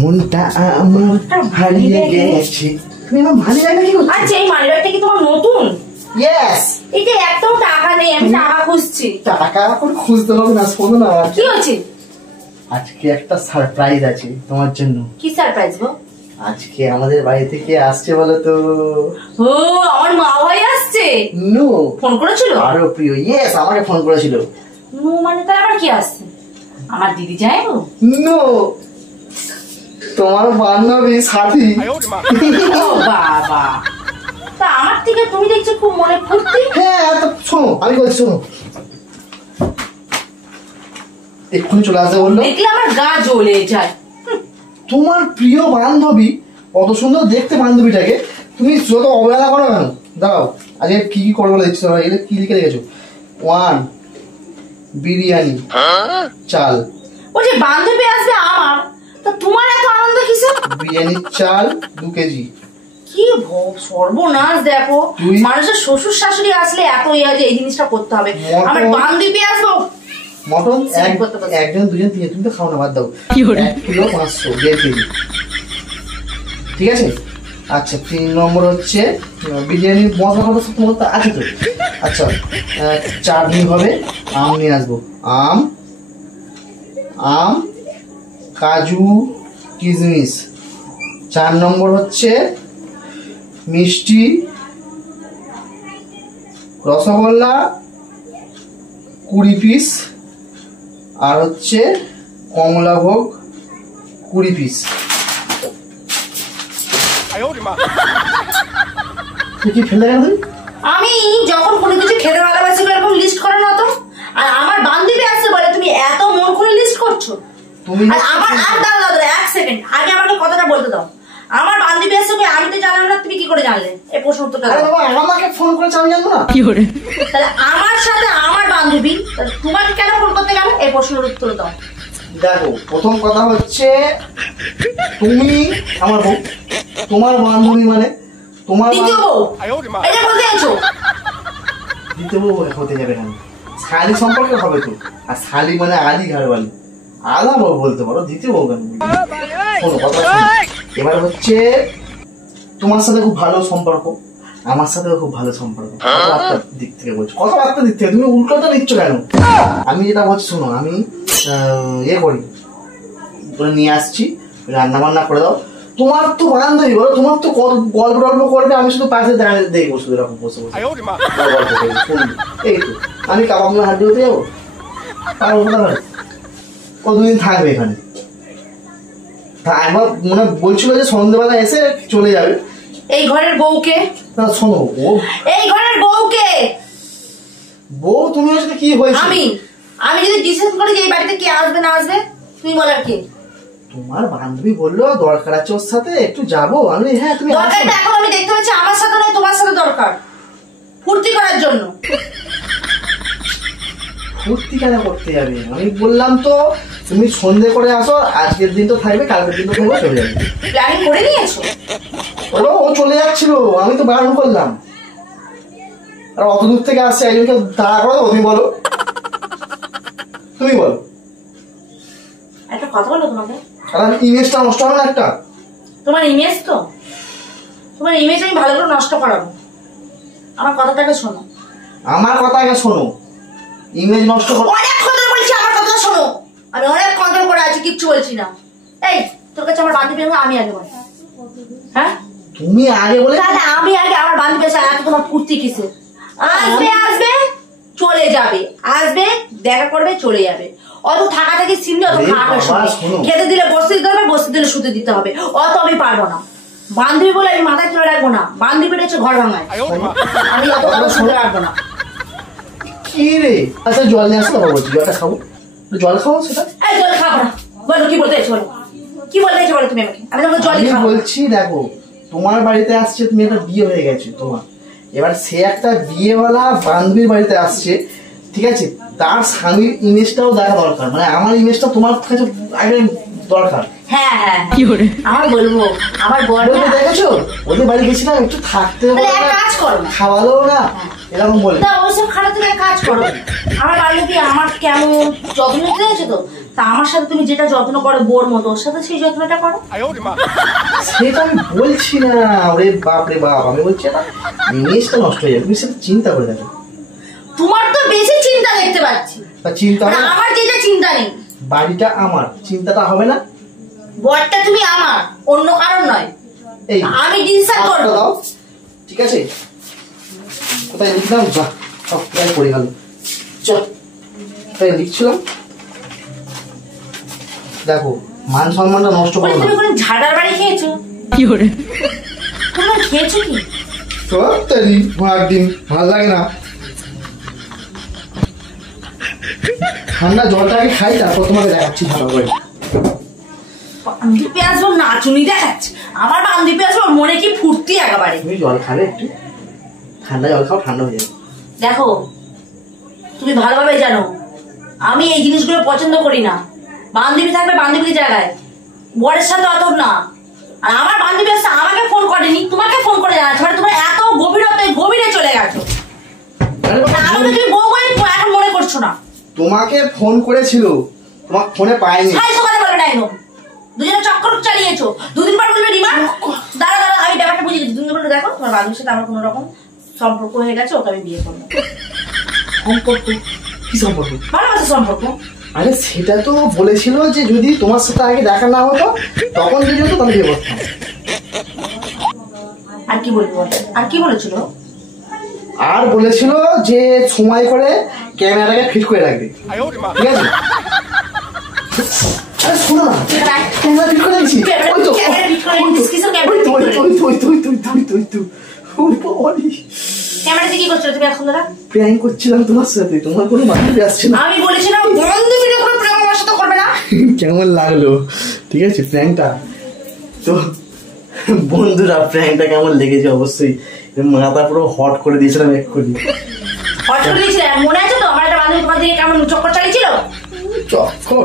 মনটা আমার হারিয়ে গেছে। তুমি আমার ভালো জায়গা কি করছো? আচ্ছা, এই মানিব্যাগটা কি তোমার নতুন? ইয়েস। এটা একটাও টাকা নেই, আমি টাকা খুঁজছি। টাকা এখন খুঁজতে হবে না, শোনো না। কি হচ্ছে? আজকে একটা সারপ্রাইজ আছে তোমার জন্য। কি সারপ্রাইজ গো? আজকে আমাদের বাড়ি থেকে আসছে বলো তো। ও, আমার মা ভাই আসছে? নো। ফোন করেছিল? আরো প্রিয়, ইয়েস, আমাকে ফোন করেছিল। নো মানে তার আবার কি আসছে? আমার দিদি যায় গো? নো, তোমার বান্ধবী সাথী। ও বাবা, তা আমার থেকে তুমি দেখছি খুব মনে ফুর্তি। হ্যাঁ, তো শোনো, আমি বলছি শোনো, এক্ষুনি চলে আসতে বললো। দেখলে আমার গা জ্বলে যায়। তোমার প্রিয় বান্ধবী, কত সুন্দর দেখতে বান্ধবীটাকে তুমি যত অবহেলা করো কেন? দাঁড়াও, আজকে কি কি করবো দেখছি। এগুলো কি লিখে রেখেছো? 1 বিরিয়ানি চাল। ও যে বান্ধবী আসবে আমার, তা তোমার এত আনন্দ কিসে? বিরিয়ানি চাল 2 কেজি। কি সর্বনাশ! দেখো, মানুষের শ্বশুর শাশুড়ি আসলে এত এই জিনিসটা করতে হবে। আমার বান্ধবী আসবো, মটন একজন দুজন তিনজন, তুমি তো খাও না, বাদ দাও। 1 কিলো 500, 1.5 কেজি, ঠিক আছে? আচ্ছা, 3 নম্বর হচ্ছে বিরিয়ানি মশলা কথা তোমার তো আছে তো। আচ্ছা, চাটনি হবে, আম নিয়ে আসবো, আম আম কাজু কিশমিশ। 4 নম্বর হচ্ছে মিষ্টি, রসগোল্লা 20 পিস, আর হচ্ছে কমলাভোগ 20 পিস। কি ফেলে গেল? আমি যখন কোনো কিছু খেতে ভালোবাসি এরকম লিস্ট করে না তো। আর আমার বান্ধবী আসছে বলে তুমি এত মন করে লিস্ট করছো। তুমি আমার আর দাও 1 সেকেন্ড, আগে আমাকে কথাটা বলতে দাও। আমার বান্ধবী আসছে, আমি তো জানলাম না, তুমি কি করে জানলে? এই প্রশ্ন উত্তরটা দাও। আমাকে ফোন করেছে, আমি জানবো না? কি করে? তাহলে আমার সাথে আমার বান্ধবী, তোমাকে কেন ফোন করতে গেল? এই প্রশ্নের উত্তর দাও। দেখো, প্রথম কথা হচ্ছে তুমি আমার বউ, তোমার বান্ধবী মানে তোমার দ্বিতীয় বউ। এটা বলতে চাইছো? দ্বিতীয় বউ হতে যাবে কেন? শালি সম্পর্কে হবে তো। আর শালি মানে আলি ঘরওয়ালি, আলাদা বউ বলতে পারো, দ্বিতীয় বউ কেন? শোনো কথা, এবার হচ্ছে তোমার সাথে খুব ভালো সম্পর্ক, আমার সাথেও খুব ভালো সম্পর্ক। কথাবার্তার দিক থেকে বলছো, কথাবার্তার দিক থেকে তুমি উল্টোটা নিচ্ছ কেন? আমি যেটা বলছি শোনো, আমি করি, নিয়ে আসছি, রান্না বান্না করে দাও। তোমার তো বান্ধবী বলো, তোমার তো গল্প টল্প করবে, আমি শুধু পাশে দাঁড়িয়ে দেখবো, শুধু এরকম বসে বসে গল্প করবো, শুনবি। এই তো আমি কাবাব নিয়ে হাত দিতে যাবো, পারবো না? কতদিন থাকবে এখানে? একবার মনে বলছিল যে সন্ধ্যেবেলা এসে চলে যাবে। এই ঘরের বউকে না শোনো, ও এই ঘরের বউকে বউ তুমি আসলে কি হয়েছে? আমি যদি ডিসিশন করি যে এই বাড়িতে কে আসবে না আসবে, তুমি বলার কি? তোমার বান্ধবী বললো দরকার আছে ওর সাথে একটু যাবো। আমি হ্যাঁ, তুমি দরকারটা এখন আমি দেখতে পাচ্ছি আমার সাথে নয়, তোমার সাথে দরকার, ফুর্তি করার জন্য। ফুর্তি কেন করতে যাবে? আমি বললাম তো তুমি সন্ধে করে আসো, আজকের দিন তো থাকবে, কালকের দিন তো থাকবে, চলে যাবে। প্ল্যানিং করে নিয়েছো? ও চলে যাচ্ছিল, আমি তো বারণ করলাম। আর অত দূর থেকে আসছে, একজনকে তাড়া করো, তুমি বলো, তুমি বলো। একটা কথা বলো তোমাকে, আর ইমেজটা নষ্ট হবে না একটা? তোমার ইমেজ তো, তোমার ইমেজ আমি ভালো করে নষ্ট করাবো। আমার কথাটাকে শোনো। আমার কথা আগে শোনো, ইমেজ নষ্ট করো। অনেক কথা বলছি, আমার কথা শোনো। আমি অনেক কন্ট্রোল করে আছি, কিচ্ছু বলছি না। এই তোর কাছে আমার বান্ধবী, আমি আগে বল। হ্যাঁ, তুমি আগে বলে তাহলে আমি আগে। আমার বান্ধবী এসে আগে তোমার ফুর্তি কিসে? আসবে আসবে চলে যাবে, আসবে দেখা করবে চলে যাবে। অত থাকা থাকি সিমনি, অত খেতে দিলে বসতে দিতে হবে, বসতে দিলে শুতে দিতে হবে, অত আমি পারবো না। বান্ধবী বলে আমি মাথায় তুলে রাখবো না, বান্ধবীটা হচ্ছে ঘর ভাঙায়, আমি অত কথা শুনতে রাখবো না। কি রে? আচ্ছা জল নিয়ে আসতে হবে, বলছি জলটা খাবো, জল খাবো। সেটা এই জল খাবো না, বলো কি বলতে চাইছো, বলো কি বলতে চাইছো, বলো তুমি আমাকে। আমি তোমাকে জলই খাবো বলছি। দেখো, তোমার বাড়িতে আসছে, তুমি একটা বিয়ে হয়ে গেছে তোমার, এবার সে একটা বিয়েওয়ালা বান্ধবীর বাড়িতে আসছে, ঠিক আছে? তার স্বামীর ইমেজটাও দেখা দরকার, মানে আমার ইমেজটা তোমার কাছে আগে দরকার। হ্যাঁ হ্যাঁ, কি করে আমার বলবো? আমার বড় দেখেছো, ওদের বাড়ি গেছিলাম, একটু থাকতে কাজ করো, খাওয়ালো না, এরকম বলে তা ওইসব খারাপ তুমি কাজ করো। আমার বান্ধবী আমার কেমন যত্ন নিতে আছে তো, তা আমার সাথে তুমি যেটা যত্ন করো বোর মতো, ওর সাথে সেই যত্নটা করো। সেটা আমি বলছি না, ওরে বাপ রে বাপ, আমি বলছি না জিনিসটা নষ্ট হয়ে যাবে, তুমি সেটা চিন্তা করে দেখো। তোমার তো বেশি চিন্তা দেখতে পাচ্ছি। চিন্তা মানে আমার যেটা চিন্তা নেই, বাড়িটা আমার, চিন্তাটা হবে না? বরটা তুমি আমার, অন্য কারণ নয়। এই আমি ডিসাইড করবো। দাও, ঠিক আছে? কোথায় লিখলাম? যা সব প্রায় পড়ে গেল। চল, কোথায় লিখছিলাম? দেখো, মান সম্মানটা নষ্ট করো না। তুমি কোন ঝাড়ার বাড়ি খেয়েছো? কি করে তুমি খেয়েছো? কি সত্যি একদিন ভালো লাগে না, ঠান্ডা জলটাকে খাই, তারপর তোমাকে দেখাচ্ছি ভালো করে। বান্ধবী আসবো নাচুনি দেখাচ্ছে, আমার বান্ধবী আসবো মনে কি ফুর্তি একেবারে। তুমি জল খাবে একটু, ঠান্ডা জল খাও, ঠান্ডা হয়ে যাবে। দেখো তুমি ভালোভাবে জানো আমি এই জিনিসগুলো পছন্দ করি না। বান্ধবী থাকবে বান্ধবীর জায়গায়, বরের সাথে অত না। আর আমার বান্ধবী আসছে আমাকে ফোন করেনি, তোমাকে ফোন করে জানাচ্ছে, মানে তোমরা এত গভীরে চলে গেছো। আমাকে তুমি বউ বলে এখন মনে করছো না। তোমাকে ফোন করেছিল, তোমাকে ফোনে পাইনি। হাই সকালে বলবে না, একদম দুজনে চক্কর চালিয়েছো। দুদিন পর বলবে রিমা দাঁড়া দাঁড়া, আমি ব্যাপারটা বুঝে গেছি। দুদিন বলবে দেখো তোমার বান্ধবীর সাথে আমার কোনো রকম সম্পর্ক হয়ে গেছে, ওকে আমি বিয়ে করবো। সম্পর্ক? কি সম্পর্ক? ভালোবাসা সম্পর্ক। আরে সেটা তো বলেছিল যে যদি তোমার সাথে আগে দেখা না হতো, তখন যদি হতো তাহলে বিয়ে করতাম। আর কি বলবো, আর কি বলেছিল? আর বলেছিল যে সময় করে ক্যামেরাটাকে ফিট করে রাখবে, ঠিক আছে? আরে শোনো না, ক্যামেরা ফিট করে দিয়েছি। ওই তো, ক্যামেরাতে কি করছো তুমি এখন? ধরা প্র্যাঙ্ক করছিলাম তোমার সাথে, তোমার কোনো বান্ধবী আসছে না। আমি বলেছিলাম বান্ধবীর উপর প্রেম আমার সাথে করবে না। কেমন লাগলো? ঠিক আছে প্র্যাঙ্কটা তো বন্ধুরা, প্র্যাঙ্কটা কেমন লেগেছে অবশ্যই মাথা পুরো হট করে দিয়েছিলাম এক্ষুনি। হট করে দিয়েছিলে, মনে আছে তো আমার একটা বান্ধবী তোমার দিকে কেমন চক্কর চালিয়েছিল? চক্কর?